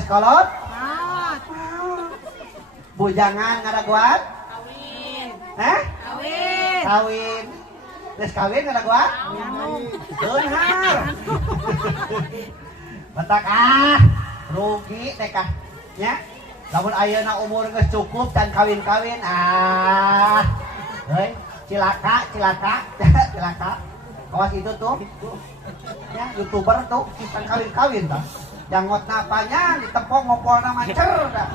Geus kolot? Bujangan ngadaguan? Kawin. Hah? Kawin. Kawin. Geus kawin ngadaguan? Beunhar. Matak rugi teh kah nya. Lamun ayeuna umur geus cukup dan kawin-kawin heuy cilaka cilaka. Awas itu tuh. Ya, YouTuber tuh kan kawin-kawin tah. Jangotna apanya ditepok ngopolna mancer dah.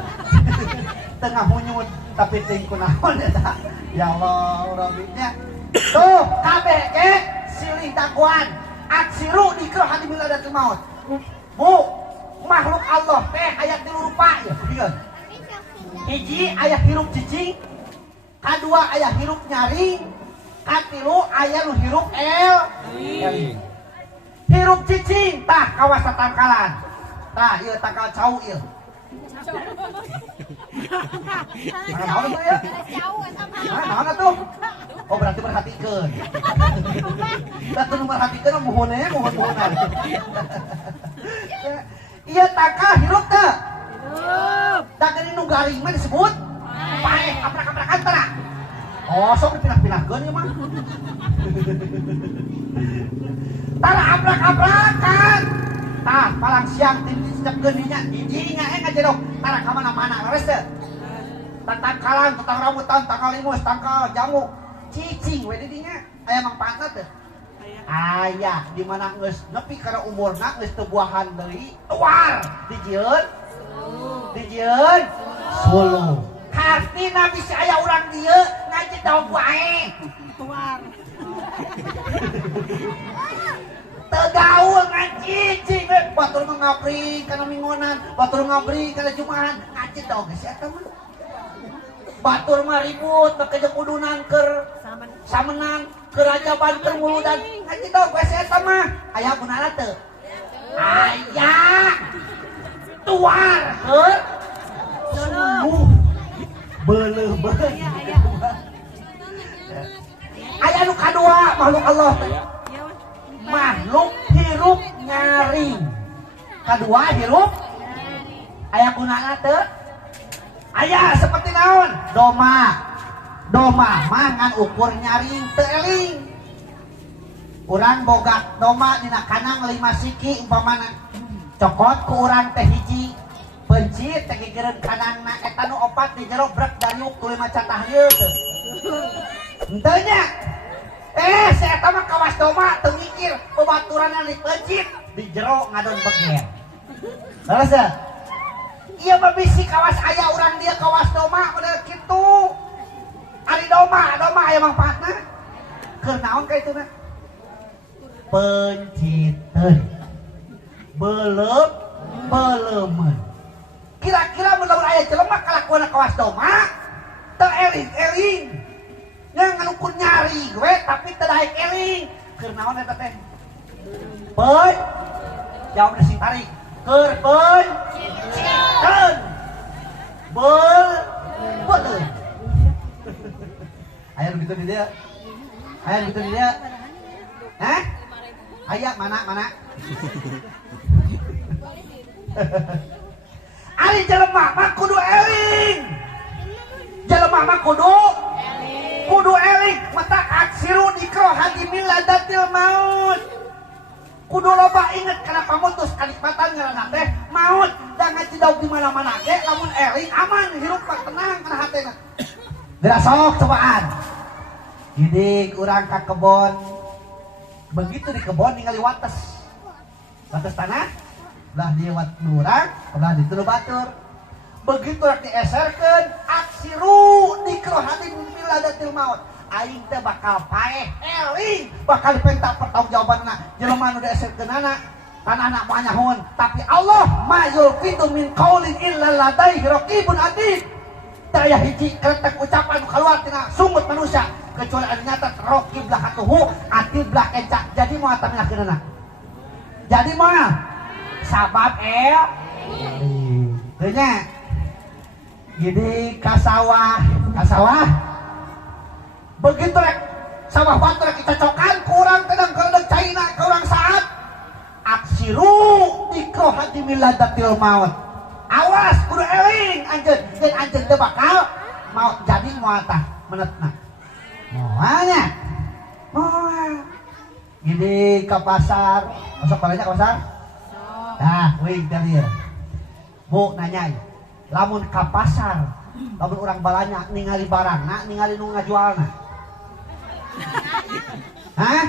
Tengah hunyut tapi teuing kunaon eta. Ya Allah Rabbinya. Tuh kabeh ge silih daguan. Aksiru dikeuh hadi miladatul maut. Bu, makhluk Allah teh aya 3 rupa ya, pieun. Hiji aya hirup cicing, kadua aya hirup nyaring, katilu aya nu hirup eling. Hirup cicing tah kawas tangkalan. Tah ieu tangkal cau ieu. Naon tuh ya? Naon atuh? Oh berarti perhatikeun. Da teu perhatikeun muhunnya muhun-muhunan. Ieu tangkal hirup teu? Hirup. Da geuning nu garing mah disebut paeh kaprak-kaprakan tara. Oh sok dipindah-pindahkeun ieu mah. Tara abrak-abrakan. Tah palang siang dicepkeun dinya didinya ngajedog tara ka mana-mana leres teu. Tangkalan, tutang rambutan, tangkal limus, tangkal jamu, cicing we didinya aya mangpaatna teu? Aya di mana geus nepi kana umurna geus teu buahan deui tuar dijieun. Dijieun sulu. Artina bisa aya urang dieu ngaji daun wae. Tuar. Tegaul ngacicing we batur ngabri kana mingonan, batur ngabri kana jumahan ngaji daun geus eta mah. Batur mah ribut make jeung kudunan keur samenan keur ajaban keur muludan ngaji daun geus eta mah. Aya gunana teu? Aya. Tuar keur sungguh beuleuh. Aya nu kadua makhluk Allah teh. Makhluk hirup nyaring. Kadua hirup aya gunana teu? Aya seperti naon? Doma. Doma mah ngan ukur nyaring teu eling. Urang boga doma dina kanang 5 siki umpamana. Cokot ku urang teh hiji pencit teh gegereun kanangna eta nu 4 di jero brek dariuk tuluy maca tahlil teu. Henteu nya. Si eta mah kawas doma teu mikir babaturanna di pencit di jero ngadon beger. Leres teu? Ieu mah bisi kawas aya urang dia kawas doma model kitu. Ari doma aya mangpaatna. Keur naon ka ituna? Penciteun. Beleumeun. Kira-kira mun aya jelema kalakuan kawas doma teu eling-eling. Nya nganukur nyari we tapi teu daek eling. Keur naon eta teh? Jawab sing tarik. Keur penciteun. Beleuh. Aya begitu di dia. Aya begitu di dia. Hah? Aya mana? Ari jelema mah kudu eling. Jelema mah kudu eling. Mata aksiru dikro hadi miladatil maut. Kudu loba inget kana pamutus kanikmatan ngaranna teh maut. Da ngacidaug di mana-mana ge lamun eling aman hirup tenang kana hatena. Geura sok cobaan. Didik urang ka kebon. Begitu di kebon ningali wates. Wates tanah belah di wat urang, belah di teu batur. Begitu rek dieserkeun aksiru dikro hadi miladatil maut. Aing teh bakal paeh eling, bakal diperintah pertanggungjawabanna jelema nu dieserkeunana kan anak mah nyahun, tapi Allah ma yulqitu min qaulin illa ladaihi raqibun atid. Daya hiji kretek ucapan nu kaluar tina sumut manusia kecuali anu nyata raqib lah atuhu atid lah encak. Jadi moal tamilahkeunana. Jadi moal sabab teu nya. Jadi kasawah begitu rek sawah batu rek dicocokan kurang tenang keledeg caina kurang saat aksiru dikro hadi miladatil maut awas kudu eling anjeun jeung anjeun teu bakal mau jadi moal tah menetna moalnya moal gini ke pasar masuk palanya ke pasar nah wing tadi ya bu nanya lamun ke pasar lamun orang balanya ningali barang nak ningali nu ngajualna hah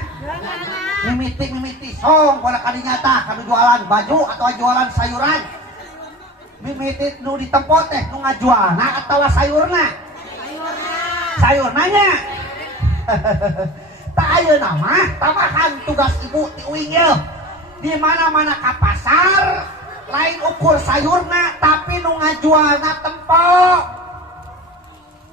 mimiti song pada kadinya tah kanu jualan baju atau jualan sayuran mimiti nu di tempat teh nu ngajualna atau sayurna sayurnanya tak ayeuna mah tambahan tugas ibu di uing ye di mana-mana ka pasar lain ukur sayurna tapi nu ngajualna tempok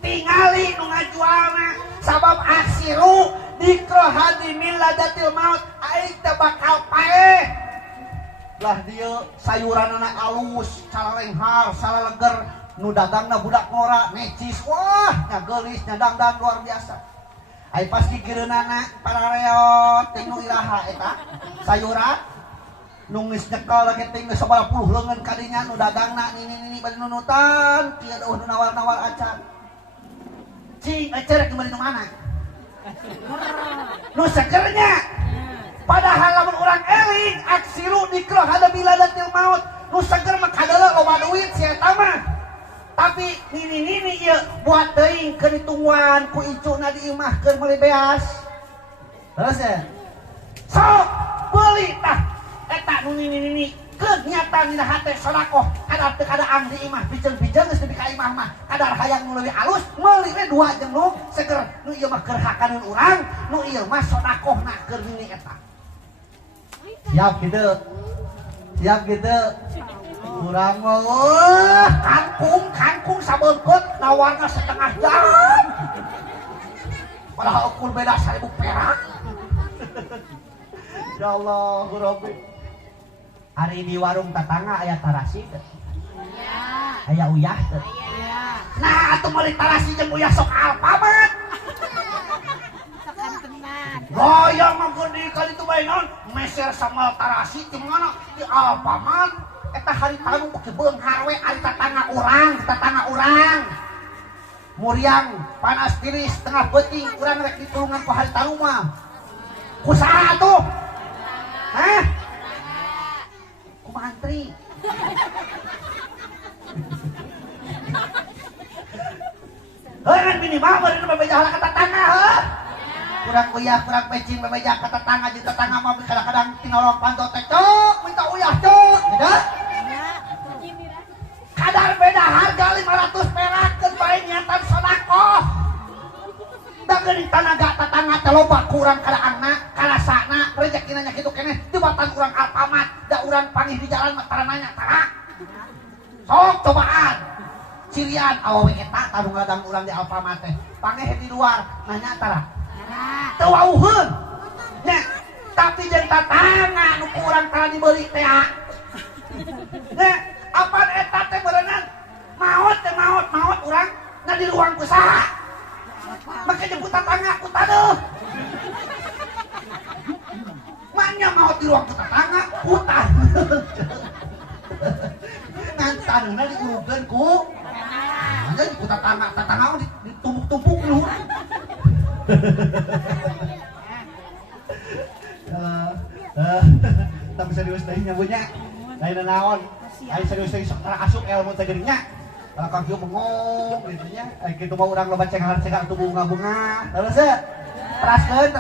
tingali nu ngajualna sabab asiru dikro hadi min ladatil maut aing teh bakal paeh lah dieu sayuranna alus calalenghar salaleger nu dagangna budak ngora necis wah nya geulis nya dangdang luar biasa ai pasti gireunana para reot teh nu iraha eta sayuran nu geus nyekel lagi teh geus 90 leungeun kadinya nu dagangna nini bari nunutan kieu nu nawar-nawar acan cing acer kembali nu mana nu segernya padahal lamun urang eling aksiru dikroh hada biladatil maut nu seger mah kadala loba duit si eta mah tapi nini ieu buat teuing keur ditungguan ku icuna diimahkeun meuli beas terus ya sok beuli tah eta nu nini kegiatan dina hate sedekah kadar teu kadaang di imah bijeng-bijeng geus nepi ka imah mah kadar hayang nu leuwih alus meuli we dua jeung nu seger nu ieu mah keur hakaneun urang nu ieu mah sedekahna keur nini eta siap gitu urang mah kangkung sabeungkeut nawarna setengah jam padahal ukur beda 1000 perak ya Allah Rabbi hari di warung tetangga aya tarasi teh aya uyah teh nah atuh meuli tarasi jeung uyah sok alpamat goyang mah gede kali itu bae naon meser sama tarasi teh mana di alpamat eta hari tanu pake beunghar we ari tetangga urang muriang panas tiris tengah beuting urang rek ditulungan ku hari tanu mah kusaha atuh hah mantri heuh minimal bari nu bebeja ka tetangga heuh kurang uyah kurang pecing bebeja ka tetangga jeung tetangga mah kadang-kadang tinolong pantot teh cok minta uyah cok gitu kadar beda harga 500 perak keun bae niatan sedekah da geuning tanaga tetangga teh loba kurang kadaangna kalasana rezekina nya kitu keneh tibatan urang alpamat da urang panggih di jalan mah tara nanya tara sok cobaan cirian awewe eta tanu ngadang urang di alpamat teh panggih di luar nanya tara teu wauheun nya tapi jeung tetangga nu urang tara dibeuli teh nya apaan eta teh berenang maot urang na di ruang kusaha maka jemput tetangga ku taduh manya mau di ruang tetangga hutan nanti tanahnya diurugkan ku jadi ku tetangga ditumpuk-tumpuk lu tak bisa diusdahin nyambutnya lain naon lain serius-serius asuk ilmu tegerinya kalau kaki bengong gitu nya gitu mau urang loba cengalan-cengalan tuh bunga-bunga terus ya teraskeun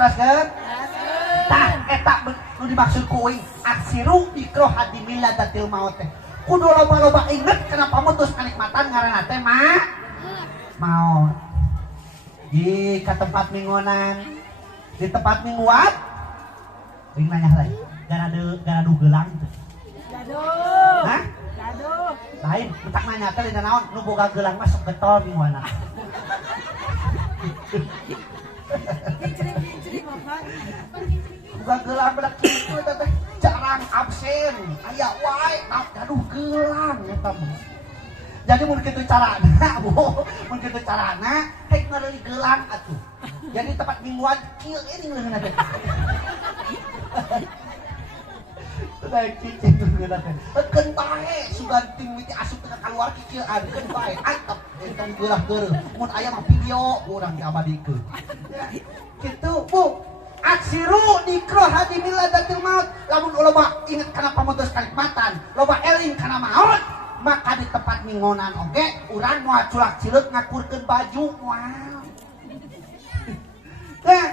tah eta nu dimaksud ku euy aksiru dikroh hadi miladatil maut teh kudu loba-loba inget kana pamutus kanikmatan ngaranna teh maut di ka tempat mingguan di tempat mingguan ring nanya lagi garadu gelang teh hah lain mentak nanya teh dina naon nu boga gelang masuk ke tol mingguana bukan gelang bedak kitu teh jarang absen aya wae aduh gelang eta mah jadi mun kitu carana mun kitu carana hek ngeuli gelang atuh jadi tempat mingguan kieu ini leungeunna teh Kayak cicing geuna teh. Keun bae sugan tim miti asup ka keluar kikeuan keun bae. Antep entong geurah-geureuh. Mun aya mah video urang diabadikeun. Kitu, Bu. Aksiru dikro hadi miladatil maut. Lamun loba inget kana pamotos kanikmatan, loba eling kana maut, maka di tempat mingonan oge urang moal culak cileuk ngakurkeun baju. Wow. Teh.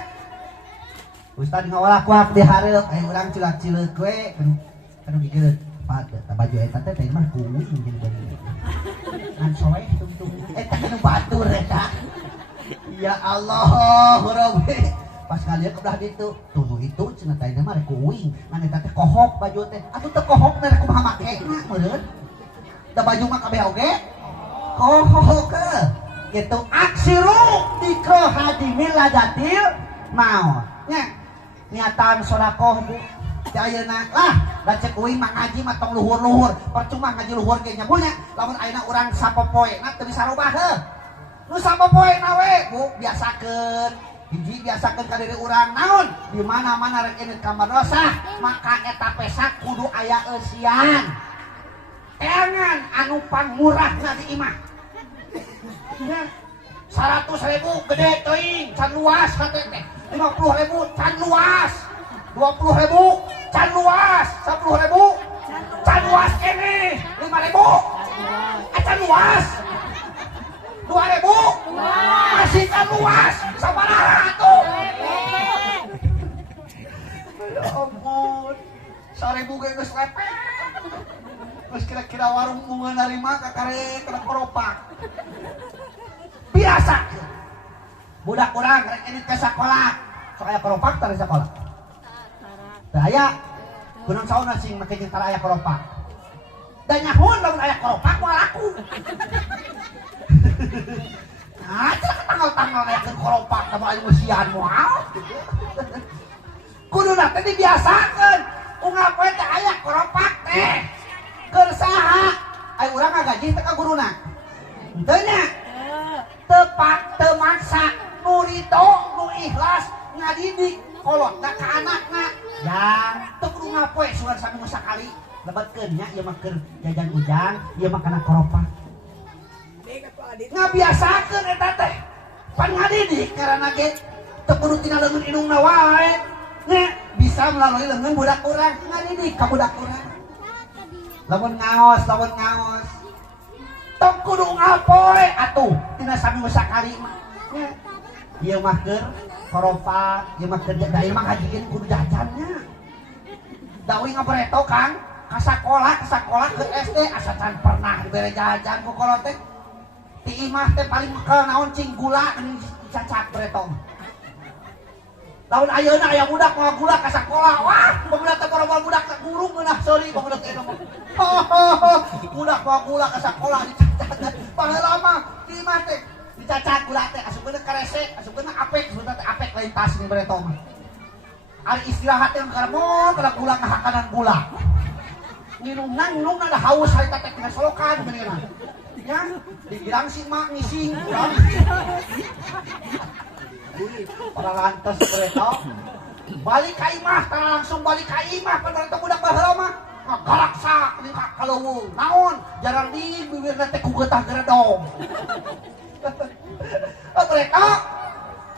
Ustad ngawalak-walak di hareup, urang culak cileuk we kan digeut pada baju eta teh mah kuing jeung baju. Ngan soe tung-tung eta kana batur eta. Ya Allah, Rabbi. Pas kalian kebelah itu, tuh itu cenah teh mah rek kuing, ngan eta teh kohok baju teh. Atuh teh kohok teh kumaha makena meureun. Da baju mah kabeh oge kohok ke. Gitu aksiru dikro hadi miladatil maut. Nya niatan sedekah Bu. Ayeuna lah da cek kuing mah ngaji mah tong luhur-luhur. Percuma ngaji luhur ge nya Bu nya. Lamun ayeuna urang sapopoena teu bisa robah heuh. Nu sapopoena we Bu biasakeun. Hiji biasakeun ka diri urang naon di mana-mana rek init ka madrasah maka eta pesak kudu aya eusian. Eangan anu pangmurahna di imah. 100.000 gede teuing can luas hate teh. 50.000 can luas. 20.000 can luas. 10.000 can luas kene. 5.000 can luas. 2.000 masih kan luas sabaraha atuh. Ya ampun 1.000 ge geus lepet. Geus kira-kira warung bunga narima kakare kena koropak. Biasa budak urang rek ini ke sekolah sok aya koropak tara sekolah. Teu aya kunaon sauna sing make jeung tara aya koropak. Da nyahun lamun aya koropak moal laku. Aja tanggal-tanggal kayak koropak sama ayo musian moal. Kuduna teh dibiasakeun. Unggal poe teh aya koropak teh. Keur saha? Ai urang ngagaji teh ka guruna. Henteu nya. Tepak teu maksa nu ridho nu ikhlas ngadidik kolotna ka anakna. Yang teu kudu ngapoe sugan saminggu sakali. Lebetkeun nya ieu mah keur jajan ujang, ieu mah kana koropak. Ngabiasakeun eta teh pan ngadidik karena ge teu kudu tina leungeun indungna wae nya bisa melalui leungeun budak urang ngadidik ka budak urang lamun ngaos tong kudu ngapoe atuh tina saminggu sakali mah nya ieu mah keur koropak ieu mah keur da ieu mah ngajikeun kudu jajannya da uing ngabereto Kang ka sakola ke SD asa can pernah dibere jajan ku kolot teh ti imah teh paling bekal naon cing gula geuning cacak beretong. Lamun ayeuna aya budak moal gula ka sakolah, wah babudak teh boro-boro budak ka guru meunah sorry babudak teh mah. Budak moal gula ka sakolah dicacak. Baheula mah ti imah teh dicacak gula teh asupkeun ka resek, asupkeun apek, sebentar teh apek lain tas ni beretong mah. Ari istirahat teh karmon kana gula ngahakanan gula. Nginum ada haus harita teh tina solokan beneran. Ya, dibilang si mak ngising kurang. Para lantas bereto balik ka imah, tara langsung balik ka imah pan bereto budak baheula mah ngagalaksa ning ka kaleuweung. Naon? Jarang dingin bibirna teh ku geutah geredong. Bereto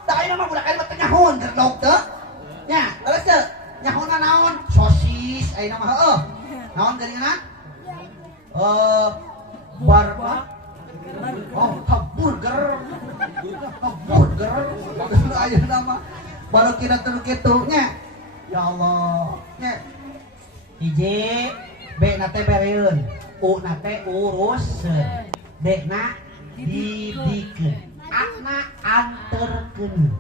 da ayeuna mah budak ayeuna teh nyahun geredong teu. Nya, geus teu? Nyahunna naon? Sosis ayeuna mah heueuh. Naon geuningan? Hamburger ayeuna mah baru kita teu kitu nya. Ya Allah nya hiji B na teh bereun U na teh uruskeun D na didikeun A na anterkeun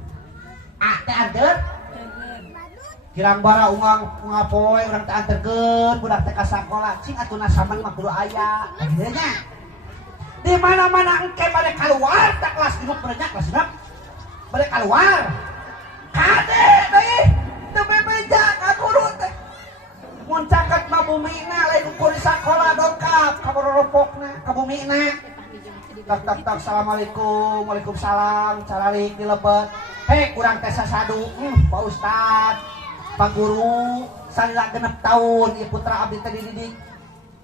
A teh anter kirang bara ungang ngapoe urang teh anterkeun budak teh ka sakola cing atuna saman mah kudu aya kitu nya. Di mana-mana engke bade keluar tak kelas 5 berenyak kelas 6 bade keluar kade deui teu bebeja ka guru teh mun caket mah bumina lain ukur di sakola dongkap ka bororopokna ka bumina tak assalamualaikum waalaikumsalam caralik dilebet heh kurang teh sasadu Pak Ustad Pak Guru salila 6 tahun ieu putra abdi teh dididik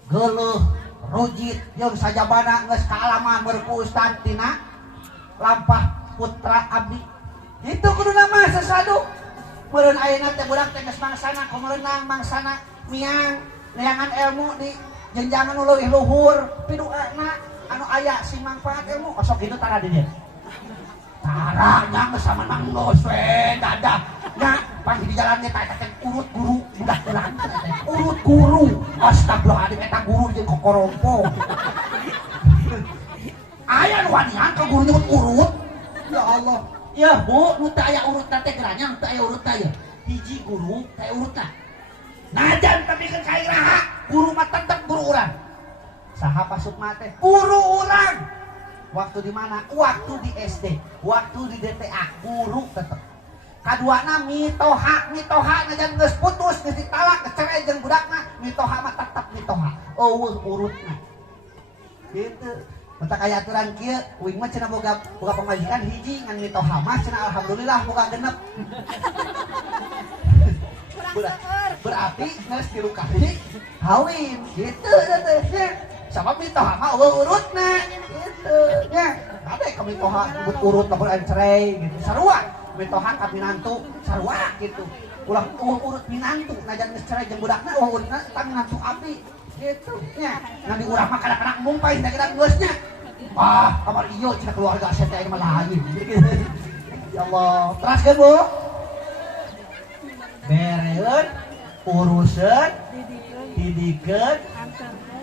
geuleuh rujit jeung sajabana geus kaalaman berku ustad tina lampah putra abdi. Itu kuduna mah sasadu. Meureun ayeuna teh budak teh geus mangsana kumeunang mangsana miang neangan ilmu di jenjang anu leuwih luhur piduana anu aya sing mangpaat ilmu osok kitu tara di dieu. Tara nya geus samanang nos we dadah. Nya pang di jalan teh eta teh urut guru budak urang teh urut guru. Astagfirullahaladzim eta guru jeung kokorompo. Aya nu wanian ka guru nyebut urut. Ya Allah. Ya Bu, nu teu aya urutna teh geranya nu teu aya urutna ya. Hiji guru teu aya urutna. Najan tapi kan kai raha, guru mah tetep guru urang. Saha pasukna teh? Guru urang. Waktu di mana? Waktu di SD, waktu di DTA, guru tetep. Kaduana mitoha najan geus putus, geus ditalak, geus cerai jeung budakna, mitoha mah tetep mitoha. Eueuh urutna. Gitu. Mata kaya aturan kieu, uing mah cenah boga pamajikan hiji ngan mitoha mah cenah alhamdulillah boga genep. Berarti geus 3 kali kawin gitu teh. Sabab mitoha mah urutna gitu nya. Ade ka mitoha nyebut urut lamun aya cerai gitu. Sarua mitoha ka minantu sarua gitu. Ulah urut minantu najan geus cerai jeung budakna urutna eta minantu abdi gitu nya. Ngan diurah mah kadang-kadang mumpai da kita geusnya. Ah, kamar ieu cenah keluarga saya teh mah lain. Ya Allah, teraskeun Bu. Bereun urusan didikeun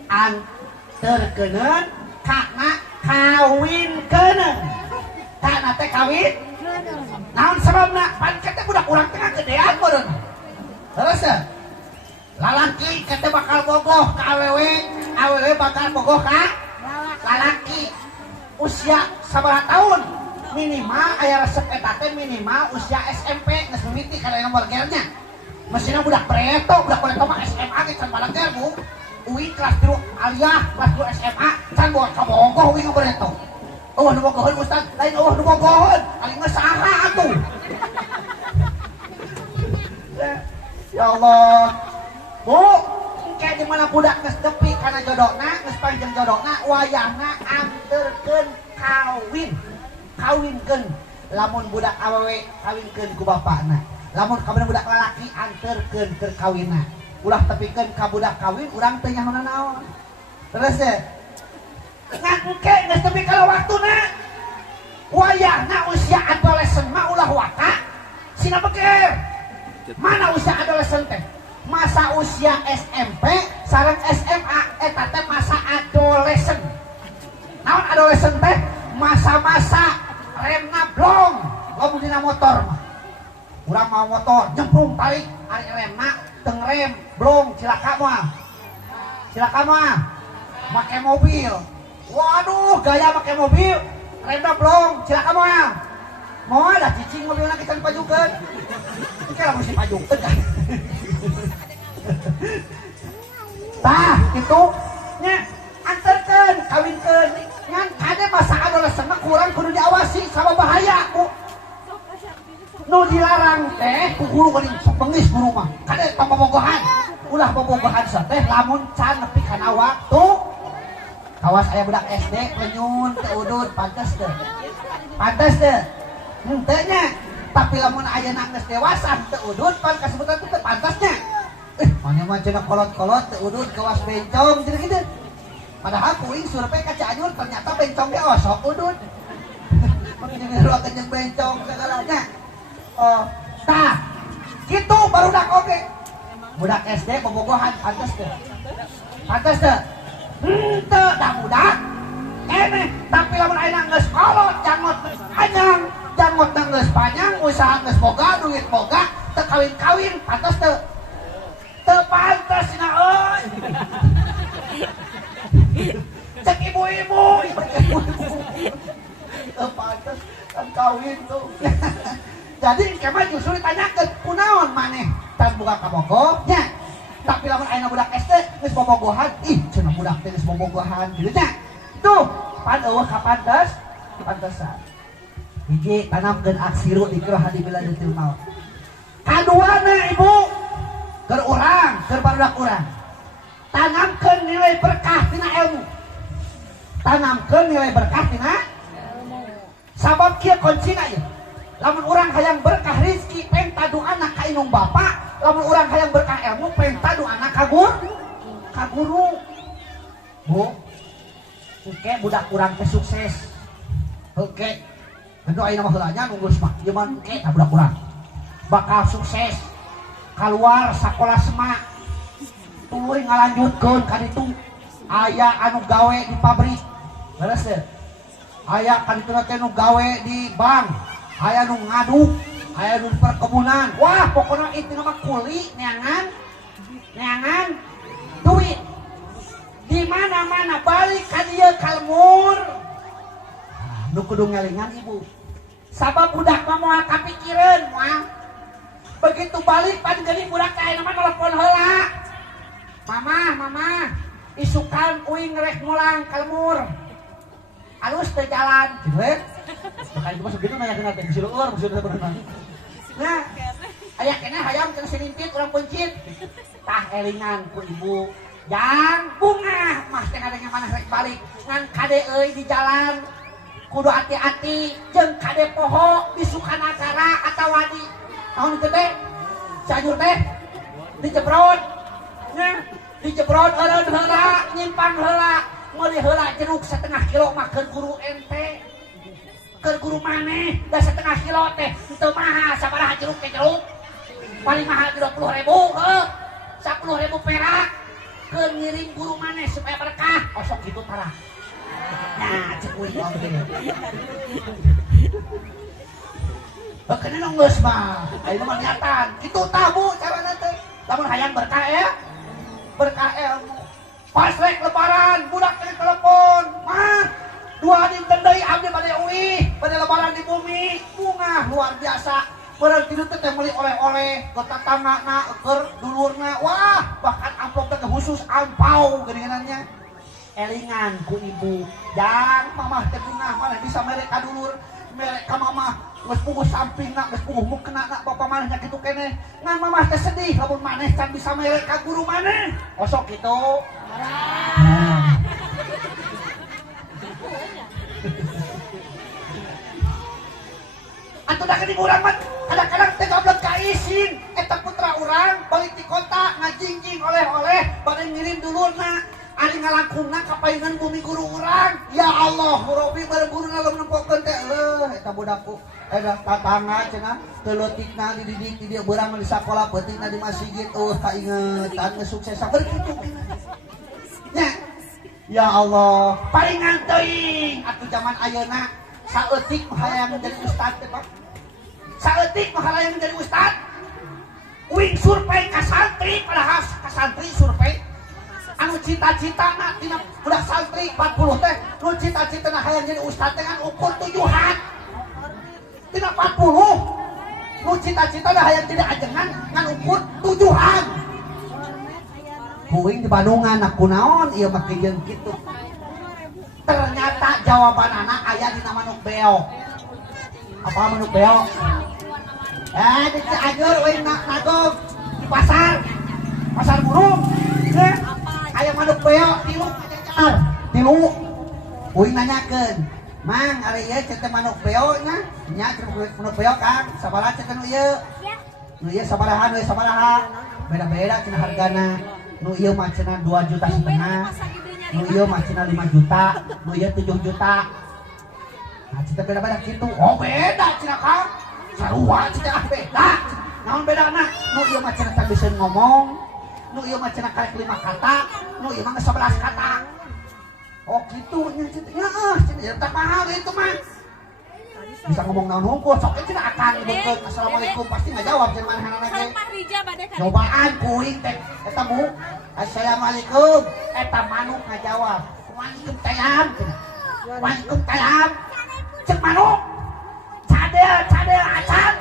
anterkeuneun kana kawinkeun. Kana teh kawin? Naon sababna? Pan teh budak urang teh gedean meureun. Terus lalaki kete bakal bogoh ka awewe, awewe bakal bogoh ka lalaki. Usia sabaraha tahun? Minimal aya resep eta teh minimal usia SMP geus mimiti kana nomor gernya. Meusina budak preto mah SMA ge can balager Bu. Uwi kelas 3 aliyah, kelas 2 SMA can bawa ka bogoh uwi preto. Oh nu bogohon Ustaz, lain nu bogohon, ari geus saha atuh. Ya Allah. Bu, kayak dimana budak geus tepi karena jodohna, geus panjang jodohna, wayahna anterkeun kawin. Kawinkeun. Lamun budak awewe kawinkeun ku bapana. Lamun kabeh budak lalaki anterkeun keur kawinna. Ulah tepikeun ka budak kawin urang teh nyaho naon. Terus ngan engke geus tepi ka waktuna. Wayahna usia adolesen mah ulah waka. Sina beker. Mana usia adolesen teh? Masa usia SMP sareng SMA eta teh masa adolesen. Naon adolesen teh? Masa-masa remna blong lamun dina motor mah. Urang mau motor nyemplung tarik ari remna teng rem blong cilaka moal. Cilaka moal. Make mobil. Waduh gaya make mobil remna blong cilaka moal. Moal dah cicing mobilna kita pajukeun. Kita mesti pajukeun kan. Tah itu nya anterkeun kawinkeun ngan kade masa adolesen mah kurang kudu diawasi sama bahaya Bu. Nu dilarang teh ku guru geuning sok beungis guru mah kade pabogohan ulah bobogohan teh lamun can nepi kana waktu kawas aya budak SD penyun teu udud pantes teu henteu nya tapi lamun ayeuna geus dewasa teu udud pan kasebutan teh pantasnya mana mah cenah kolot-kolot teu udud kawas bencong jadi kitu. Padahal kuing survei ka Cianjur ternyata bencong ge osok udud. Makanya ngeruak kenyang bencong segalanya. Oh, tah, gitu barudak oge. Budak SD bobogohan pantes teu? Pantes teu? Henteu da budak. Keneh, tapi lamun ayeuna geus kolot, jangot geus panjang, jangotna geus panjang, usaha geus boga, duit boga, teu kawin-kawin, pantes teu? Teu pantes cenah euy. Cek ibu-ibu. Teu pantes kan kawin tuh. Jadi kemah justru ditanyakeun kunaon maneh can boga kabogoh nya. Tapi lamun ayeuna budak SD geus bobogohan, ih cenah budak teh geus bobogohan kitu nya. Tuh, pan eueuh ka pantesan. Hiji tanamkeun aksiru dikira hadi biladatil maut. kaduana ibu keur urang keur barudak urang tanamkeun nilai berkah tina ilmu, tanamkeun nilai berkah tina sabab kieu kuncina ieu. Lamun urang hayang berkah rezeki penta doana ka inung bapa, lamun urang hayang berkah ilmu penta doana ka guru. Bu, oke budak urang teh sukses. Oke. Tentu ayeuna mah heulanya nu geus mah ieu mah oke ka budak urang. Bakal sukses. Keluar sakola semak. Tuluy ngalanjutkeun ka ditu. Aya anu gawe di pabrik. Beres teh. Aya ka ditu teh nu gawe di bank. Aya nu ngaduk, aya nu perkebunan. Wah, pokoknya itu nama kuli, neangan duit. Di mana-mana balik ka dieu kalmur. Nu kudu ngelingan ibu. Sabab budak mah moal kapikireun moal. Begitu balik pan geuning budak teh ayeuna mah telepon heula. Mama, isukan uing rek mulang kalmur. Alus teh jalan, gitu ya? Makanya itu masuk gitu nanya kenal teh disuruh ular maksudnya berenang. Nah, aya kene hayam kena sinimpit urang pencit. Tah elingan ku ibu. Jang bunga mah teh ngadenge maneh rek balik ngan kade euy di jalan. Kudu hati-hati jeung kade poho di Sukanagara atawa di naon itu teh? Cianjur teh dijebrot. Nya, dijebrot eureun heula, nyimpang heula. Meuli heula jeruk setengah kilo mah keur guru ente. Keur guru maneh da setengah kilo teh teu mahal sabaraha jeruk teh jeruk. Paling mahal 20.000 heuh. 10.000 perak. Keur ngiring guru maneh supaya berkah. Osok kitu tara. Nah, cek euy mah teh. Bekene nu geus mah. Ayeuna mah niatan. Kitu tah Bu carana teh. Lamun hayang berkah ya. Berkah ilmu. Pas rek lebaran, budak teh telepon, "Mah, 2 dinten deui abdi bade uih, bade lebaran di bumi." Bunga luar biasa. Beurang tilu teh meuli oleh-oleh ke tatanggana, keur dulurna. Wah, bahkan amplop teh khusus ampau geuningannya. Elingan ku ibu, jang mamah teh gunah maneh bisa mere ka dulur, mere ka mamah. Geus puguh sampingna, geus puguh mukenana bapa maneh nya kitu keneh. Ngan mamah teh sedih lamun maneh can bisa mere ka guru maneh. Osok kitu. Atuh dah geuning urang mah kadang-kadang teh goblok ka izin eta putra urang balik di kota ngajingjing oleh-oleh bade ngirim dulurna ari ngalangkungna ka paeungan bumi guru urang. Ya Allah, Robi bareng guruna lamun nempokeun teh eta budakku eta tatangga cenah teu leutikna dididik di dieu beurang di sakola peutingna di masjid kaingetan geus sukses sabar kitu. Nya, ya Allah, palingan teuing atuh zaman ayeuna saeutik mah hayang menjadi ustad teh Pak. Saeutik mah hayang menjadi ustad. Uing survei ka santri padahal ka santri survei anu cita-citana tina budak santri 40 teh nu cita-citana hayang jadi ustad teh kan ukur 7-an. Tina 40 nu cita-citana hayang jadi ajengan ngan ukur 7-an. Kuing di Bandungan aku naon ieu mah jeung kitu. Ternyata jawabanana aya dina manuk beok. Apa manuk beok? Di Cianjur we nagog di pasar. Pasar burung. Aya manuk beok tilu kacecar. Tilu. Kuing nanyakeun, "Mang, ari ieu cenah manuk beok nya?" Nya manuk beok Kang, sabaraha cenah nu ieu? Nu ieu sabaraha, nu ieu sabaraha? Beda-beda cenah hargana. Nu ieu mah cenah 2,5 juta. Nu ieu mah cenah 5 juta, nu ieu 7 juta. Nah, cenah beda-beda kitu. Oh, beda cenah Kang. Sarua cenah beda. Naon bedana? Nu ieu mah cenah teu bisa ngomong. Nu ieu mah cenah karek 5 kata, nu ieu mah 11 kata. Oh, kitu nya cenah. Cenah teh mahal itu mah. Bisa ngomong naon hungkul, sok cenah akan bekeun assalamualaikum pasti ngajawab cenah manehna ge. Cobaan kuing teh eta Bu. Assalamualaikum. Eta manuk ngajawab. Waalaikumsalam. Waalaikumsalam. Cek manuk. Cadel acan.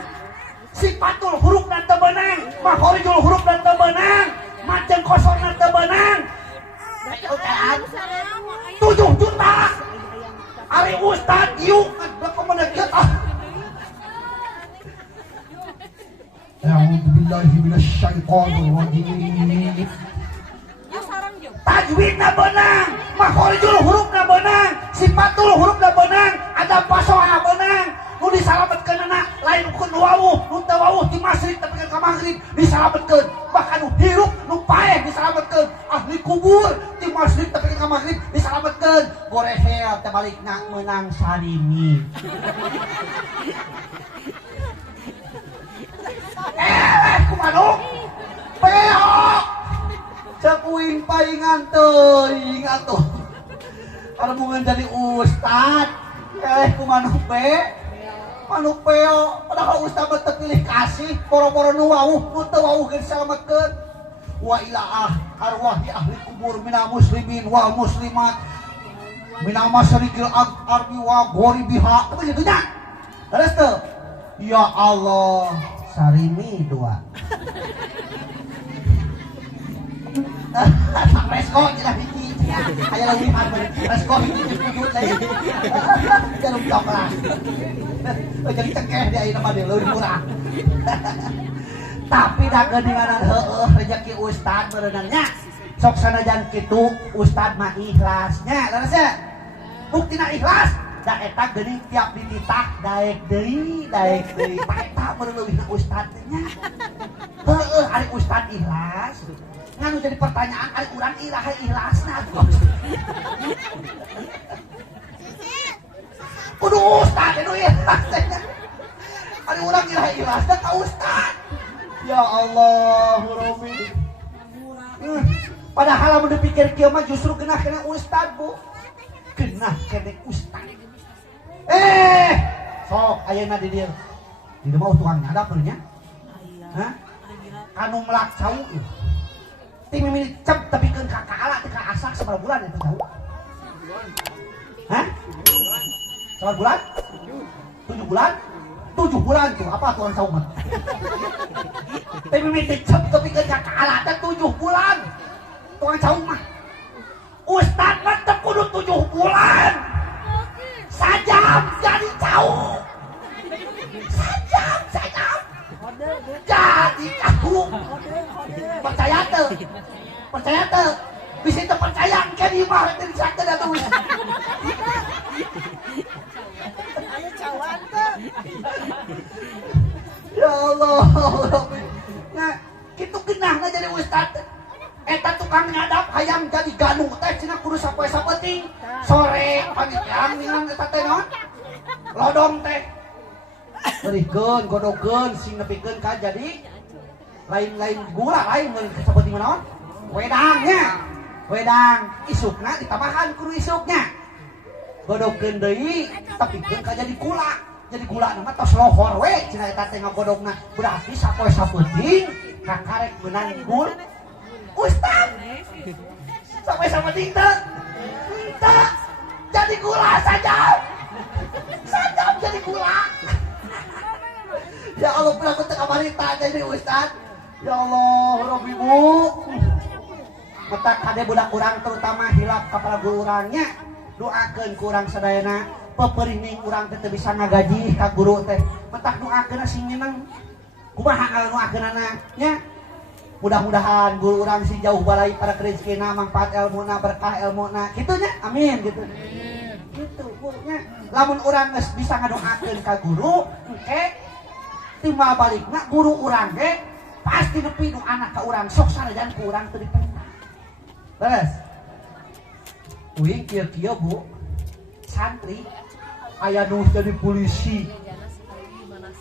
Sifatul huruf dan teu beunang, makhorijul huruf dan teu beunang, macem kosorna teu beunang. Waalaikumsalam. 7 juta. Ari ustad ieu rekomendasi A'udzubillahi minasyaitonir rajim. Tajwidna beunang, makhorijul hurufna beunang, sifatul hurufna beunang, ada pasoha beunang. Nu disalametkeunna lain kun wawuh, nu teu wawuh ti masyrik tapi ka maghrib disalametkeun. Bahkan nu hirup nu paeh disalametkeun. Ahli kubur ti masyrik tapi ka maghrib disalametkeun. Borehel teh balikna meunang Sarimi. Kumanuk peok cekuing paingan teuing atuh kalau jadi ustad kumanuk manuk peok padahal ustad teu pilih kasih boro-boro nu wawuh nu teu wawuh geus disalametkeun wa ilaah arwahi ahli kubur minal muslimin wal muslimat minal masyriqil ardi wa ghoribiha apa gitu nya terus teu ya Allah Sarimi 2 Resko jelas hiji aya lewihan Resko hiji disebut lain jarum coklat jadi cengkeh di ayeuna mah leuwih murah tapi da geuninganan heueuh rezeki ustad beunangnya sok sanajan kitu ustad mah ikhlasnya leres ya buktina ikhlas da eta geuning tiap dititah daek deui pak eta beuleuwihna ustad teh nya heueuh ari ustad ikhlas nganu jadi pertanyaan ari urang iraha ikhlasna kudu ustad anu ikhlas teh ari urang iraha ikhlasna ka ustad ya Allah Rabbi padahal mun dipikir kieu mah justru geunah kena ustad Bu geunah kene ustad sok ayeuna di dieu di mau tukang nyadap nya hah anu melak cau ieu ti mimili cep tepikeun ka kaala teh ka asak sabaraha bulan eta cau hah sabaraha bulan 7 bulan 7 bulan tuh apa tukang cau mah ti mimili cep tepikeun ka kaala teh 7 bulan tukang cau mah ustad mah teu kudu 7 bulan sajam jadi cau sajam jadi cau percaya tuh bisa itu percaya kan imah dari sakit atau ya Allah nah gitu genahna jadi ustad eta tukang ngadap hayang jadi ganuh teh cenah kudu sapoe-sapeting sore panitia ningan eta teh naon lodong teh berikeun godogeun sing nepikeun ka jadi lain-lain gula lain mun sapeting naon wedang isukna ditambahan kudu isuknya godogeun deui tepikeun ka jadi gula nama tos lohor we cenah eta teh ngagodogna berarti sapoe-sapeting kakarek meunang gul ustad sampai sama tinta jadi gula sajam jadi gula ya Allah pernah aku tengah marita jadi ustad ya Allah Rabbi Bu metak kade budak kurang terutama hilap kepala guru orangnya doakeun kurang sadayana peperining urang teh bisa ngagaji ka guru teh metak doakeun sing nyeneng kumaha ngadoakeunana nya mudah-mudahan guru orang si jauh balai para rezekina manfaat ilmuna berkah ilmuna gitunya amin gitu gitu gurunya lamun urang geus bisa ngadoakeun ka guru engke timbal balikna guru urang ge pasti nepi nu anak ka urang sok sanajan ku urang teu dipentah beres uing kieu-kieu Bu santri aya nu jadi polisi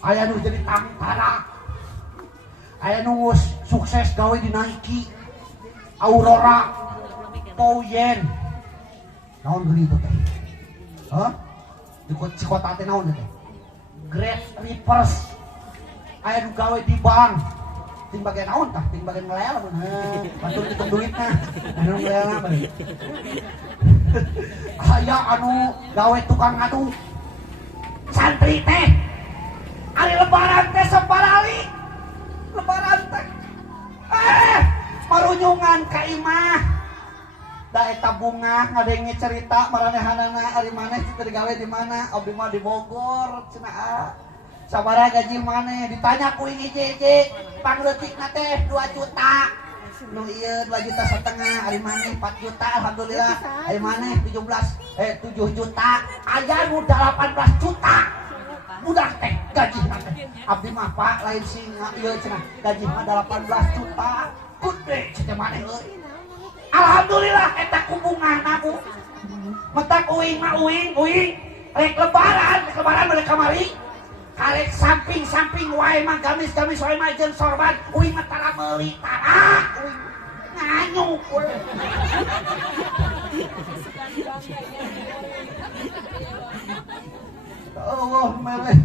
aya nu jadi tentara aya nu sukses gawe di Nike, Aurora, Poyen, naon geuning teh? Hah? Di kota teh naon teh? Great Reapers, aya nu gawe di bank, ting bagian naon tah? Ting bagian ngelel, bantu hitung duitna, anu ngelel apa? Aya anu gawe tukang ngadu, santri teh, ari lebaran teh sebarali. Lebaran teh marunyungan ka imah da eta bunga ngadenge cerita maranehanana ari maneh teu digawe di mana abdi mah di Bogor cenah sabaraha gaji maneh ditanya ku hiji-hiji pangleutikna teh 2 juta nu ieu 2,5 juta ari maneh 4 juta alhamdulillah ari maneh 7 juta aya nu 18 juta budak teh gaji teh abdi mah Pak lain singa ieu cenah gaji mah 18 juta gede cenah maneh euy alhamdulillah eta ku bungahna Bu mentak uing mah uing rek lebaran balik kamari karek samping wae mah gamis wae mah jeung sorban uing mah tara meuli tara uing nganyuk Allah meleh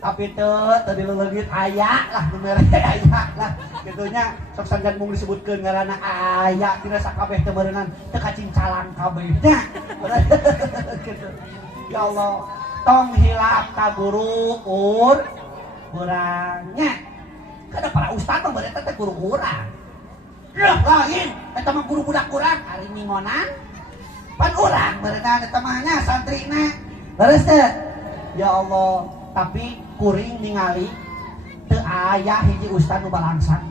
tapi tadi lelegit aya lah numere aya lah gitunya sok sanggan mung disebutkeun ngaranna aya tina sakabeh teu meureungan teu kacincalang kabeh nya gitu. Ya Allah tong hilap ka guru urangnya kada para ustad mah bereta teh guru urang lain eta mah guru budak urang ari ningonan pan urang berenang eta mah nya santrina beres teh ya Allah tapi kuring ningali teu aya hiji ustad nu balangsang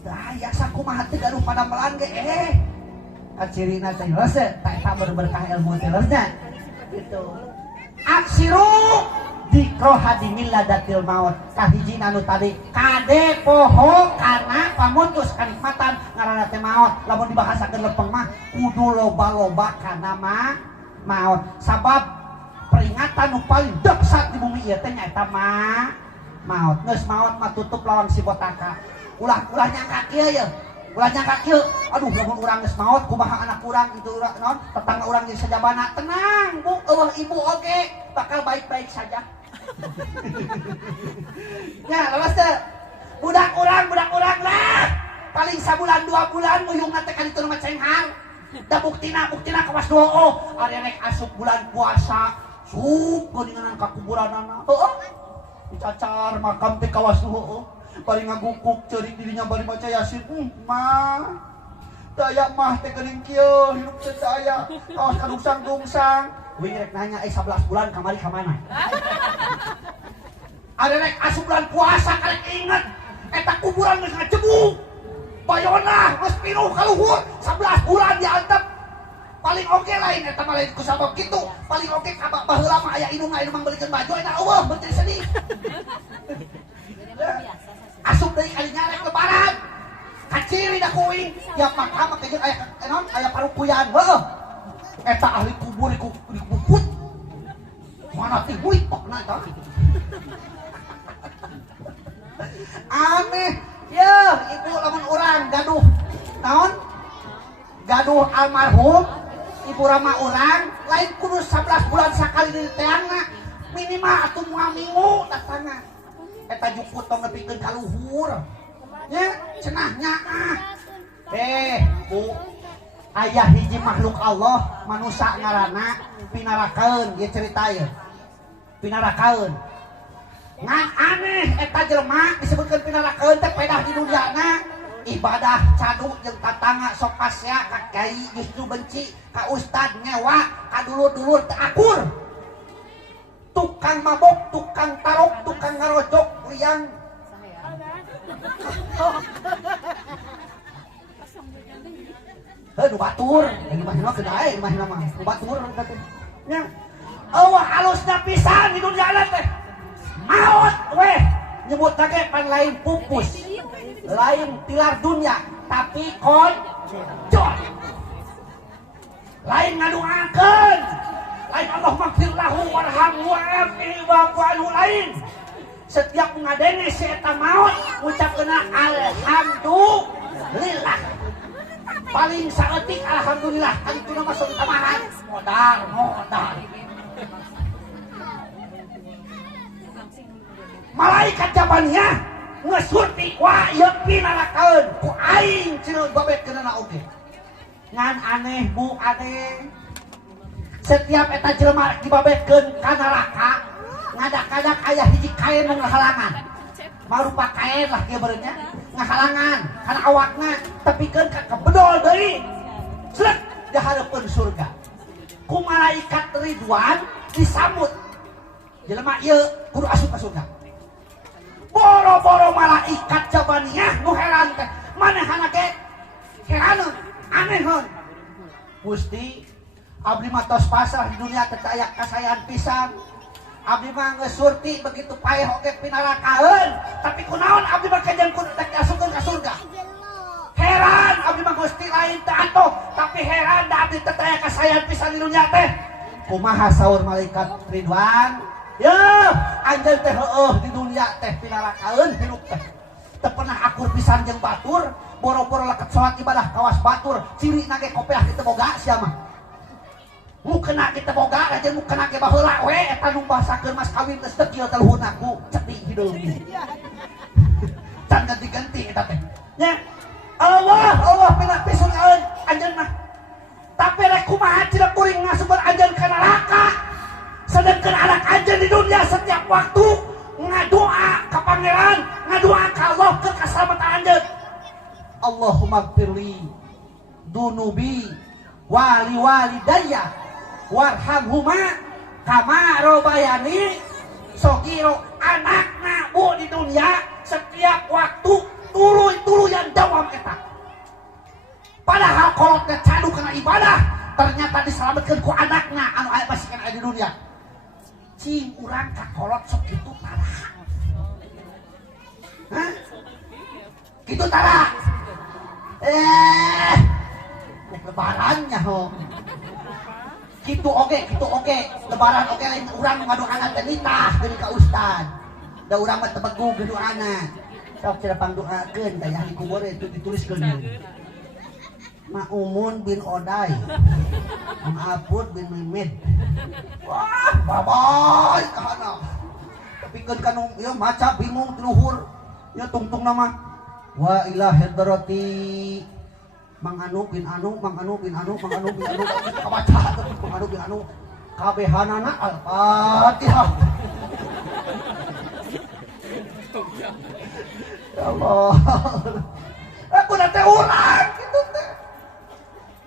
teu aya sakumaha teh gaduh pada melan ge kan cirina teh leus teh eta berberkah ilmu teh leus nya gitu aksiru dikro hadimil ladatil maut kahijina nu tadi kade poho kana pamutus kanikmatan ngaranna teh maut lamun dibahasakeun lempeng mah kudu loba-loba kana maut sabab peringatan nu paling dahsyat di bumi ieu teh nyaeta maut geus maut mah tutup lawan si botaka ulah nyangka kieu ye ulah nyangka kieu aduh lamun urang geus maut kumaha anak urang itu urang naon tetangga urang jeung sajabana tenang Bu eueuh ibu oge bakal baik-baik saja nya lepas teh budak urang lah paling sabulan 2 bulan uyungna teh ka ditu mah cenghar da buktina kawas doo ari rek asup bulan puasa sup geuninganan ka kuburanana heuh dicacar makam teh kawas heuh bari ngagukuk ceuring dirinya bari maca yasin mah daya mah teh geuning kieu hirup teh daya kawas kadungsang-dungsang wing rek nanya 11 bulan kamari ka mana ada rek asup bulan puasa karek inget eta kuburan geus ngajebuk bayona geus pinuh ka luhur 11 bulan diantep paling oke lain eta mah lain ku sabab kitu paling oke ka baheula mah aya indung beulikeun baju eta eueuh beuteuh sedih asup deui kali nyarek lebaran kaciri da kuing tiap makam mah kejeun aya naon aya parukuyan heuh eta ahli kubur dikubut mana teh buik pokna eta aneh ya ibu lamun urang gaduh naon gaduh almarhum ibu rama urang lain kudu 11 bulan sakali di teangna minimal atuh moal minggu datangna eta jukut tong nepikeun ka luhur nya cenah nyaah Bu aya hiji makhluk Allah manusia ngaranna pinarakaeun ieu cerita ieu pinarakaeun ngan aneh eta jelema disebutkeun pinarakaeun teh pedah di duniana ibadah cadu jeung tatangga sok kasea ka kiai justru benci ka ustad ngewa ka dulur-dulur teu akur tukang mabok tukang tarok tukang ngarojok liang nu batur yang dimana mah kedae dimana mah nu batur teh nya eueuh halusna pisan di dunia teh maut weh nyebut ge pan lain pupus lain tilar dunia tapi konjol lain ngaduakeun lain Allah maghfir lahu warhamhu wa'afihi wa'fu anhu lain setiap ngadenge si eta maut ngucapkeun alhamdulillah paling saeutik alhamdulillah kan itu nama sok tamahan modal malaikat jabannya ngesurti wa ieu pinarakaeun ku aing cenah babetkeunna oge ngan aneh Bu aneh setiap eta jelema dibabetkeun ka neraka ngadak-ngadak aya hiji kain nu ngahalangan marupa kain lah kieu beureunya ngahalangan kana awakna tepikeun ka kebedol deui slek dihareupeun surga ku malaikat Ridwan disambut jelema ieu kudu asup ka surga. Boro-boro malaikat Jabaniyah nu heran teh manehana ge heraneun aneheun. Gusti abdi mah tos pasrah di dunia teh aya kasayan pisan. Abdi mah geus surti begitu paeh oge pinarakaeun, tapi kunaon abdi mah kajian kudu teh diasupkeun ka surga. Heran abdi mah Gusti lain teh atoh, tapi heran da abdi teh aya kasayan pisan di dunia teh. Kumaha saur malaikat Ridwan? Ya, anjeun teh heueuh di dunia teh pinarakaeun hirup teh. Teu pernah akur pisan jeung batur, boro-boro leket salat ibadah kawas batur, ciri na ge kopiah kitu boga sia mah. Mukena kita boga aja mukena ke baheula we eta nu bahasakeun mas kawin geus teu kieu teh luhurnaku cepi hideung ieu. Can ganti-ganti eta teh. Nya Allah pina pisungaeun anjeun mah. Tapi rek kumaha cina kuring ngaseukeun anjeun ka neraka. Sedangkan anak anjeun di dunia setiap waktu ngadoa ka pangeran, ngadoa ka Allah ke kaslametan anjeun. Allahumma gfirli dunubi wali walidayya warhamhuma kama robayani sogiro. Anakna bu di dunia setiap waktu tuluy yang dawam eta. Padahal kolotnya cadu kena ibadah ternyata diselamatkan ku anakna anu aya basikan aya di dunia. Cing urang ka kolot sok kitu tara. Hah? Kitu tara. Lebarannya ho. Kitu oge lebaran oge lain urang ngadu anak teh nitah geuning ka ustad. Da urang mah teu begu geudu anak. Sok cenah pangdoakeun da yang di kubur itu dituliskeun. Ma'umun bin Oday, Ma'apud bin Mehmet. Wah, baboy kahana. Tapikeun ka nu ieu maca bingung luhur. Ya tungtung nama. Wa ila hadrati Mang Anu bin Anu kabaca terus Mang Anu bin Anu kabehanana Al-Fatihah. Ya Allah. Aku nanti urang gitu teh.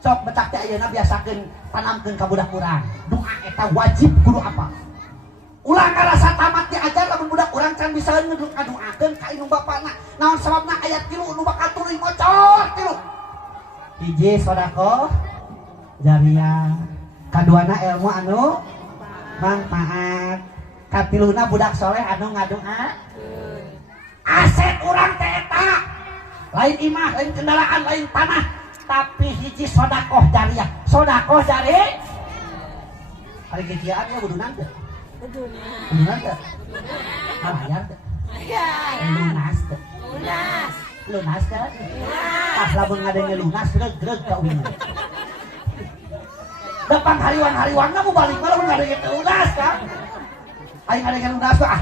Sok betak teh ayeuna biasakeun tanamkeun ka budak urang. Doa eta wajib kudu apa? Ulang ngarasa tamat diajar lamun budak urang can bisa ngaduakeun ka indung bapana. Naon sababna ayat 3 nu bakal tuluy ngocor 3. Hiji sodako jariah, kaduana ilmu anu manfaat, katiluna budak soleh anu ngadoa. Aset urang teh eta lain imah, lain kendaraan, lain tanah, tapi hiji sodakoh jariah. Sodakoh jari hari kegiatan ya budunan teh. Budunan teh. Malayar teh. Lunas teh. Lunas kan? Ah lamun ngadenge lunas greg ka uing. Depan hariwan mah balik mah lamun ngadenge lunas kan. Aing ngadenge lunas ah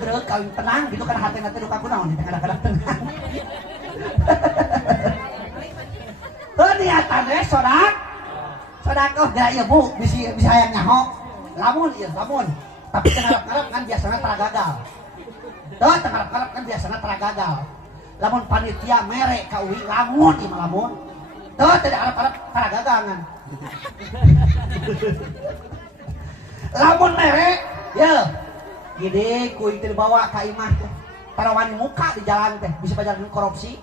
greg kawin tenang gitu kan hatena teh duka kunaon di tengah-tengah tenang. Teu niatan we sodakoh da ieu Bu bisa hayang nyaho. Lamun tapi tengarap-ngarap kan biasanya tergagal. Teu tengarap-ngarap kan biasanya tergagal. Lamun panitia mere ka uwi lamun ieu lamun teu teh arep-arep taragagangan. Lamun mere ye gede kuing teh dibawa ka imah teh tarawani muka di jalan teh bisa pajalan korupsi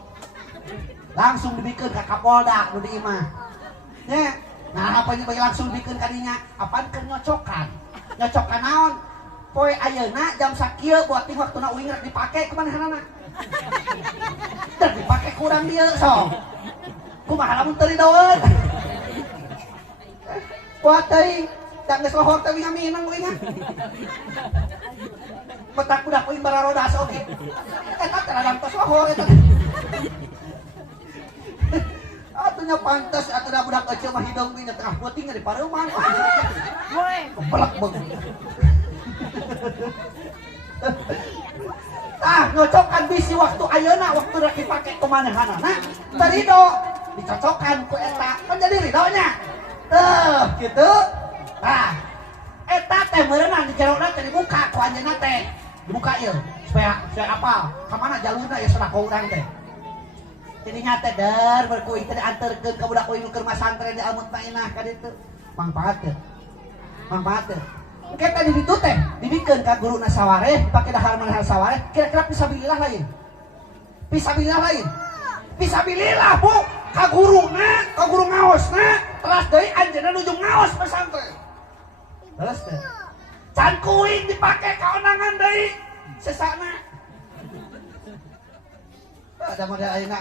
langsung dibikeun ka Kapolda nu di imah nya nah apa bagi langsung dibikeun ka dinya apaan keur nyocokan naon poe ayeuna jam sakieu buat ting waktuna uing rek dipake kumanehanana. Dan dipake kurang dia sok. Kumaha lamun teu ridoeun. Kuat teuing, da geus lohor teh winga minang uingan. Petak budak uing bararodas oge. Eta teh radang tos lohor eta. Atunya pantes atuh budak eceu mah hidung uing tengah puting di pareuman. Moe, kepelek beung. Ngocokkan bisi waktu ayeuna waktu rek dipake kumanehanana terido dicocokkan ku eta kan jadi ridonya gitu. Nah eta teh meureunna di jerona teh dibuka ku anjeunna teh dibuka ieu supaya apal ka mana jalurna ya sedako urang teh. Jadi nyate der berkuing teh dianterkeun ka budak uing keur masantren di Al Mutmainah ka ditu. manfaat teh kita di ditu teh dibikeun ka guruna sawareh dipake dahar manehna sawareh kira-kira fisabilillah lain bu ka guru ngaosna teras deui anjeunna nuju ngaos pesantren terus teh can kuing dipake kaonangan deui sesana ada model ayeuna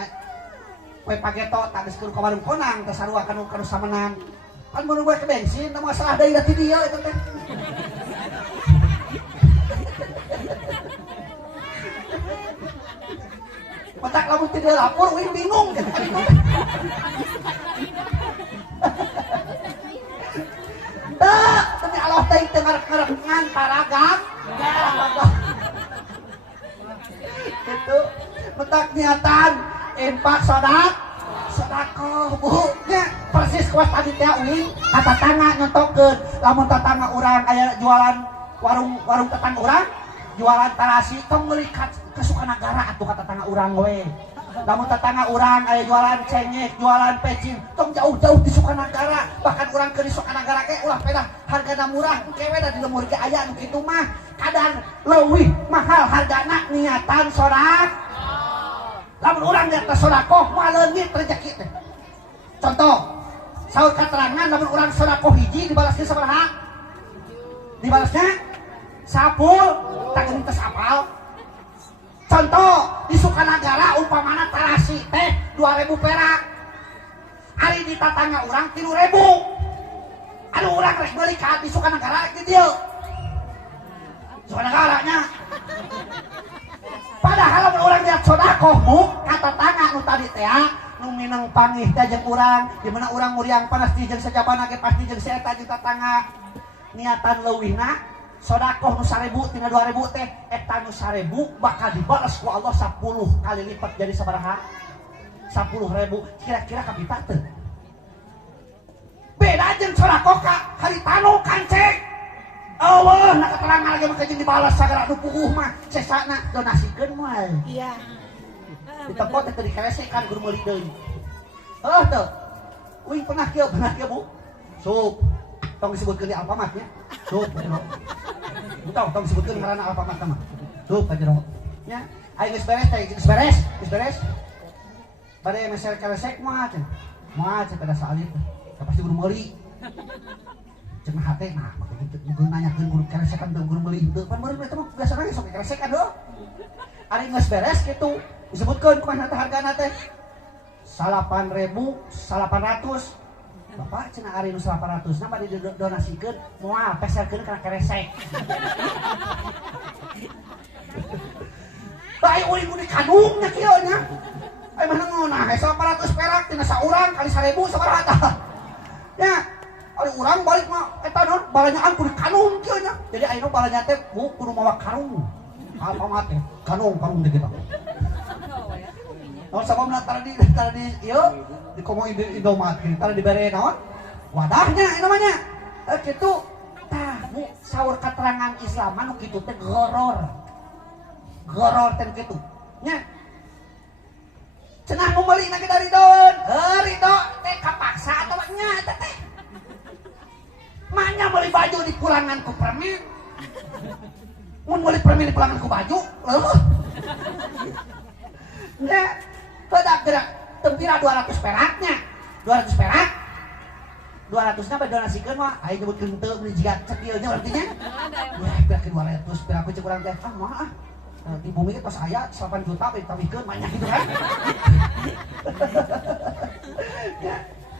we pageto tak geus ka warung konang teh sarua kanu samenang kan mun we ke bensin teu masalah deui da ti dieu eta teh matak lamun teu lapor uing bingung demi Allah teh teu ngarep-ngarep ngan paragam gitu metak niatan infak sodakoh bu nya persis kuat tadi teh uing kata tangga nyontokeun lamun tatangga urang aya jualan warung tetangga urang jualan tarasi tong meuli ka Sukanagara atuh kata tetangga urang we lamun tetangga urang aya jualan cengek jualan pecin tong jauh-jauh di Sukanagara bahkan urang ke di Sukanagara ke ulah pedah hargana murah kewe da di lemur ge aya anu kitu mah kadang leuwih mahal hargana niatan sorak lamun urang niat sodakoh moal leungit rezeki teh contoh saur katerangan lamun urang sodakoh hiji dibalaskeun sabaraha dibalasnya 10 tak geuning tos apal contoh di Sukanagara umpamana tarasi teh 2.000 perak ari di tatangga urang 3.000 anu urang rek meuli ka di Sukanagara di dieu Sukanagara nya padahal lamun urang lihat sodakoh bu kata tatangga nu tadi teh nu minang pangih teh jeung urang di mana urang muriang pasti jeung sajabana ge pasti jeung saeta jeung tatangga niatan leuwihna sodakoh nu 1.000 tina 2.000 teh eta nu 1.000 bakal dibalas ku Allah 10 kali lipat jadi sabaraha 10.000 kira-kira kapita teu beda jeung sodakoh ka haritanu kancing Allah nak keterangan lagi mah jeung dibalas sagala nu puguh mah sesana donasikeun moal Iya. di tempat teh dikeresekan guru meuli deui heuh teu uing pernah kieu bu sup tong disebutkeun di Alfamart nya sup tong disebutkeun ngaranna Alfamart mah sup pajero nya aya geus beres bade meser keresek mah cenah moal cepeda saalit pasti guru meuli cenah hate nah kitu guru nanyakeun guru keresekan teu guru meuli henteu pan meuli teh mah biasana sok keresekan do ari geus beres kitu disebutkeun kumaha teh hargana teh 8.800 Bapak cenah ari nu 800 na bade didonasikeun moal peserkeun kana keresek bae uing di kanungnya kieu nya ai mana ngona 800 perak tina saurang kali 1.000 sabaraha tah nya ari urang balik mah eta non balanyaan ku di kanung kieu nya jadi ayeuna balanya teh kudu mawa karung apa mah teh kanung teh kita non sababna tadi ieu di komo Indomaret tadi dibere naon wadahnya ini namanya kitu tah bu saur keterangan Islam anu kitu teh goror teh kitu nya cenah nu meuli na dari daun ridho teh kapaksa atawa nya eta teh manya meuli baju di pulangan ku permen mun meuli permen di pulangan ku baju leuh nya bedak gerak tempira 200 peraknya 200 perak 200 na bae donasikeun mah aya nyebutkeun teu beli jiga cek ieu nya artinya wah pirakeun 200 piraku cek urang teh moal di bumi ge tos aya 8 juta bae tamikeun banyak gitu kan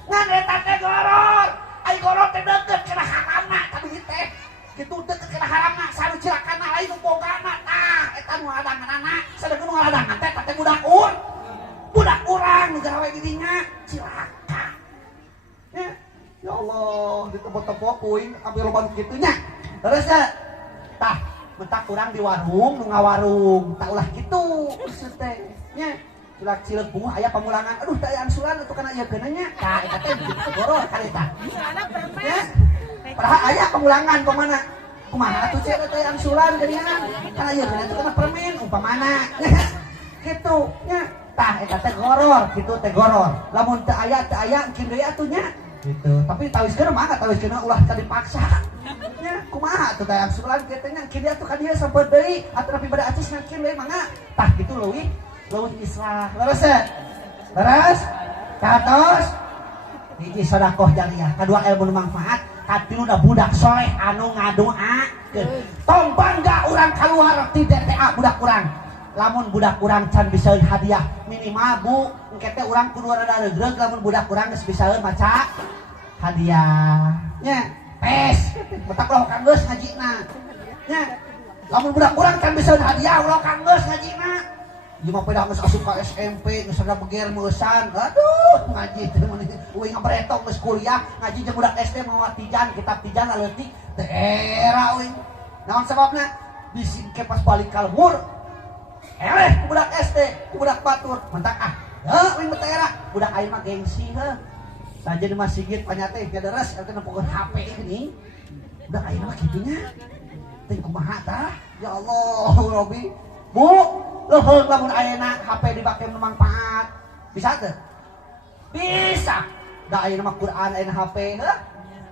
ngan eta teh goror ai goror teh deukeut kana haramna tapi teh kitu deukeut kana haramna saru cilakan lain nu bogana tah eta nu adanganana sadeuk nu ngaladangan teh teh budak urang nu gawe di dinya cilaka ya Allah ditepok-tepok kuing ambil loba nu kitu nya terus tah mentak urang di warung nu ngawarung tak ulah kitu maksud teh nya cilak-cilek bunga aya pamulangan aduh teh aya ansuran atuh kana ieu keuna nya tah eta teh goror kareta nya padahal aya pamulangan pamana kumaha atuh cenah teh ansuran geuningan kana ieu keuna teh kana permen umpamana kitu nya tah eta teh goror kitu teh goror lamun teu aya engkin deui atuh nya gitu. Tapi tawiskeun mah tawiskeun ulah tadi paksa. Nya kumaha tuh teh sulan kieu teh nyangkin dia tuh kan dia sampai deui atuh tapi pada acis nyangkin deui mangga. Tah kitu leuwih islah. Leres teh. Leres. Katos. Hiji sedekah jariah, kadua ilmu manfaat, katiluna budak soleh anu ngadoakeun. Tong bangga urang kaluar ti DTA budak urang. Lamun budak urang can bisaeun hadiah minimal bu, engke teh urang kudu rada regreg lamun budak urang geus bisaeun maca hadiah. Nya, pes, betak ulah kang geus ngajina. Nya, lamun budak urang can bisaeun hadiah ulah kang geus ngajina. Ieu mah pedah geus asup ka SMP, geus ada beger meusan. Aduh, ngaji teh meuning uing ngabretong geus kuliah, ngaji jeung budak SD mawa tijan, kitab tijan leutik teu era uing. Naon sababna? Bisi ke pas balik ka lembur. Ku budak SD, ku budak batur, mentak uing teu era, budak aing mah gengsi heuh. Sajen mah sigit panyate nya deres eta nempokeun HP geuning. Budak aing mah kitu nya. Teu kumaha tah? Ya Allah, Robi. Bu, leuheung lamun ayeuna HP dibake manfaat. Bisa teu? Bisa. Da ayeuna mah Quran ayeuna HP, heuh.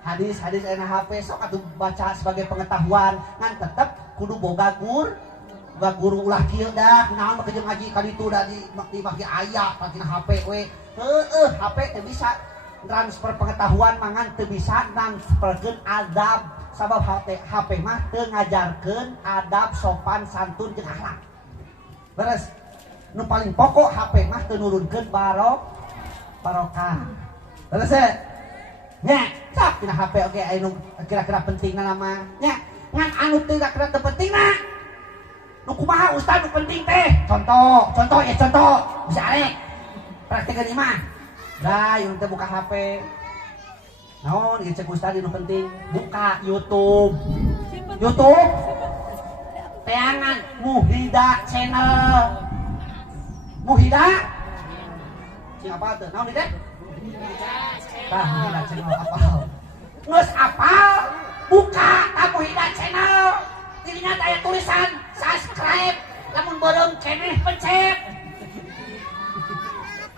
Hadis ayeuna HP sok atuh baca sebagai pengetahuan ngan tetep kudu boga guru ulah kieu dah. Naon mah kejeung ngaji ka ditu da di bagi aya patina HP we. Heueuh, HP teu bisa transfer pengetahuan mangan teu bisa transferkeun adab. Sabab HP mah teu ngajarkeun adab sopan santun jeung akhlak. Beres. Nu paling pokok HP mah teu nurunkeun barokah. Beres teh. Nya, sok tina HP oge anu kira-kira pentingna mah. Nya, ngan anu teu kira-kira teu pentingna. Nu kumaha ustaz nu penting teh? Contoh. Bisa arek. Praktekeun imah. Da, ieu teh buka HP. Naon ieu cek ustaz nu penting? Buka YouTube. Teangan Muhida channel. Muhida? Sing apa tuh? Naon teh? Tah Muhida channel apal. Geus apal? Buka tah Muhida channel. Dirinya aya tulisan subscribe. Lamun beureum keneh pencet.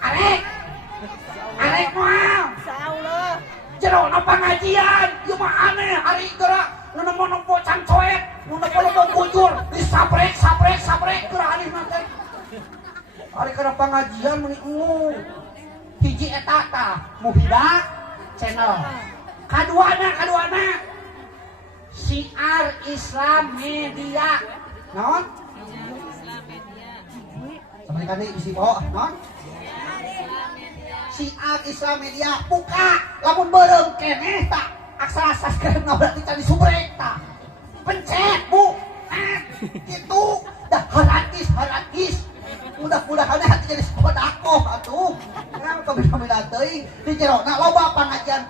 Arek moal. Insyaallah. Jero na pangajian, ieu mah aneh hari geura nu nempo cangcoet, nu nempo bujur, disaprek geura hari mah teh. Hari kana pangajian meni hiji eta tah Muhida channel. Kaduana Syiar Islam Media. Naon? Sampai kan isi po, naon? Syiar Islam Media buka lamun beureum keneh tak aksara subscribe na berarti can disubrek tak pencet bu gitu dah haratis mudah-mudahan hati jadi sedekah atuh kenapa kabeh-kabeh teuing di jerona loba pengajian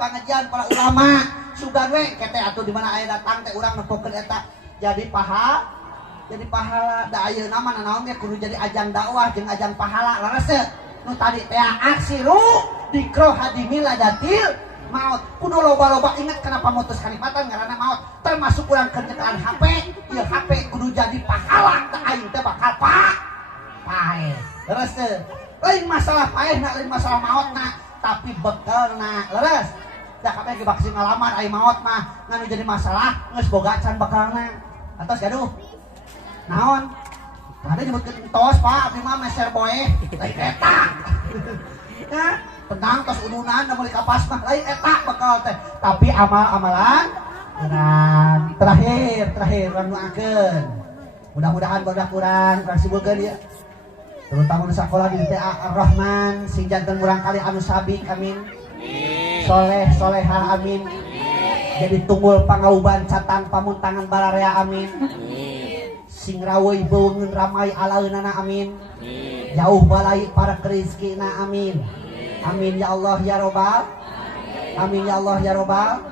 para ulama sugan we kete atuh di mana aya datang teh urang nempokeun eta jadi pahala da ayeuna mah naon ge kudu jadi ajang dakwah jeung ajang pahala laras teh nu tadi teh aksiru dikro hadimil adatil maut kudu loba-loba ingat kenapa mutus kalimatan ngaranna maut termasuk urang kenyetaan HP ieu HP kudu jadi pahala teh aing teh bakal paeh leres teh lain masalah paehna lain masalah mautna tapi bekelna leres da kabeh ge bakal ngalaman ai maut mah nganu jadi masalah geus boga can bekelna atos gaduh naon ada nyebutkeun tos Pak abdi mah meser boe lain eta ya tenang tos udunan da meuli kapas mah lain eta bekal teh tapi amal-amalan dan terakhir urang doakeun mudah-mudahan budak urang sibulkeun ieu terutama nu sakola di TA Ar-Rahman sing janten urang kali anu sabik amin solehah amin jadi tunggul pangauban catang pamuntangan bararea amin sing raweuh beungeun ramai alaeunana amin jauh balai para rezekina amin amin ya Allah ya Robbal amin ya Allah ya Robbal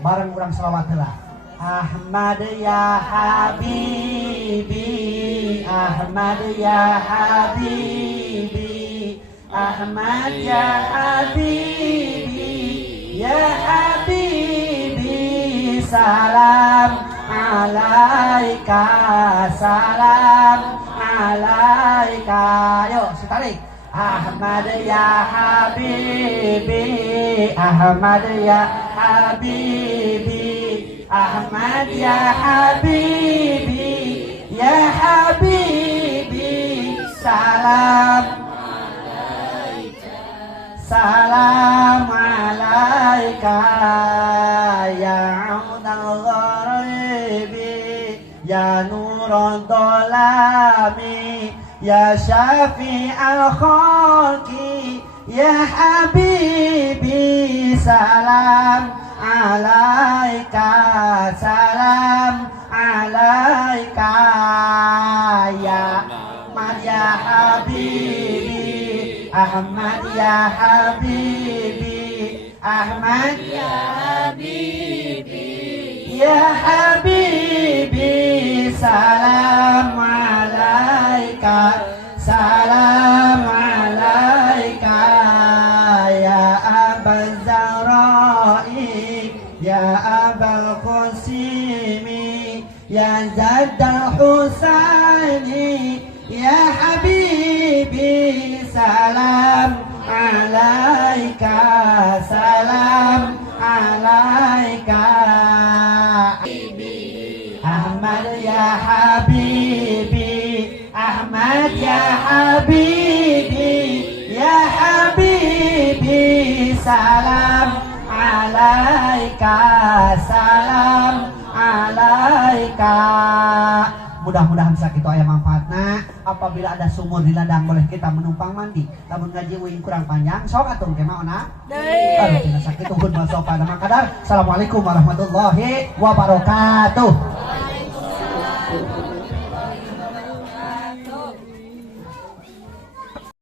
bareng urang selawat heula Ahmad ya Habibi Ahmad ya Habibi Ahmad ya Habibi ya Habibi salam alaika salam alaika yo setarik Ahmad Ahmad ya Habibi, Ahmad ya Habibi, Ahmad ya Habibi, ya Habibi, salam salam alaika ya audal gharibi, ya nuran dolami, ya syafi'al khalqi, ya habibi, salam alaika, salam alaika ya Ahmad ya Habibi, Ahmad ya Habibi, Ahmad ya Habibi, ya Habibi, salam alaika, salam alaika ya Abaz Zahra'i, ya Abal Qasimi, ya Zaddal Husaini, ya Habibi, salam alaika, salam alaika Ahmad ya Habibi, Ahmad ya Habibi, ya Habibi, salam alaika, salam alaika. Mudah-mudahan sakit aya manfaatna. Apabila ada sumur di ladang boleh kita menumpang mandi. Lamun ngaji uing kurang panjang sok atuh ke maona. Deui. Sakit uhun masofa nama kadar. Assalamualaikum warahmatullahi wabarakatuh.